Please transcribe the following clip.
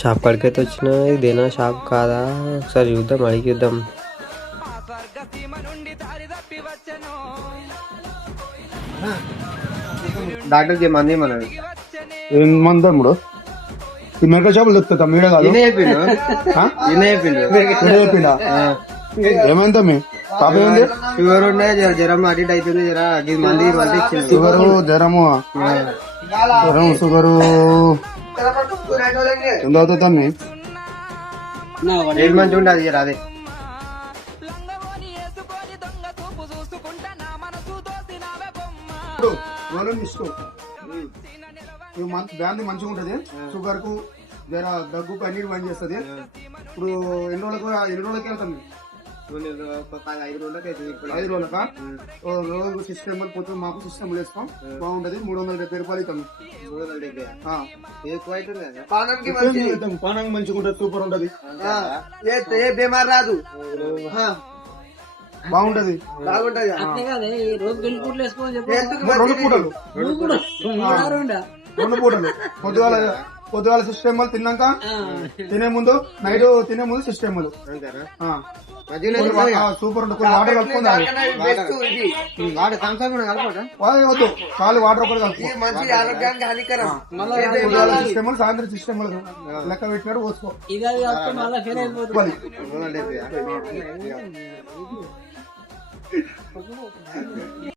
Shop కాడికైతే వచ్చిన ఇదేనా shop కాదా ఒకసారి చూద్దాం, అడిగి చూద్దాం. డాక్టర్కి మంది ఏమన్నాడు? ఏం మంది తమ్ముడు? ఈ మెడికల్ షాపులు దొరుకుతా మీడే కాదు చెప్పిండా? ఏమైంది తమ్మి? పాప ఏమైంది? ఫీవర్ ఉండే, జ్వరం అటు ఇటు అవుతుంది, మంది షుగరు జ్వరము షుగరు ఎంత అవుతుంది తమ్మి? 7 మంచి ఉండదు అదే. బ్యాండ్ మంచిగా ఉంటది, షుగర్ కు జర దగ్గుకు అన్నిటి బంద్ చేస్తుంది. ఇప్పుడు ఎన్ని రోజులకి వెళ్తాం? 5 రోజులకి. 5 రోజులకా? రోజు సిస్టమ్ పోతే మాకు సిస్టమ్ వేస్తాం, బాగుంటది. 370 రూపాయలు ఇస్తాం. పానం మంచిగా ఉంటది, సూపర్ ఉంటది, ఏ బీమార్ రాదు, బాగుంటది. 2 పూటలు పొద్దుగాల సిస్టమ్ తిన్నాక తినే ముందు, నైట్ తినే ముందు సిస్టమ్ సూపర్ ఉంటుంది. వాటర్ కలుపుకుంది వద్దు, చాలు వాటర్ ఒకటి కలుపుకో. సిస్టమ్ సాయంత్రం సిస్టమ్ లెక్క పెట్టినాడు పోసుకో.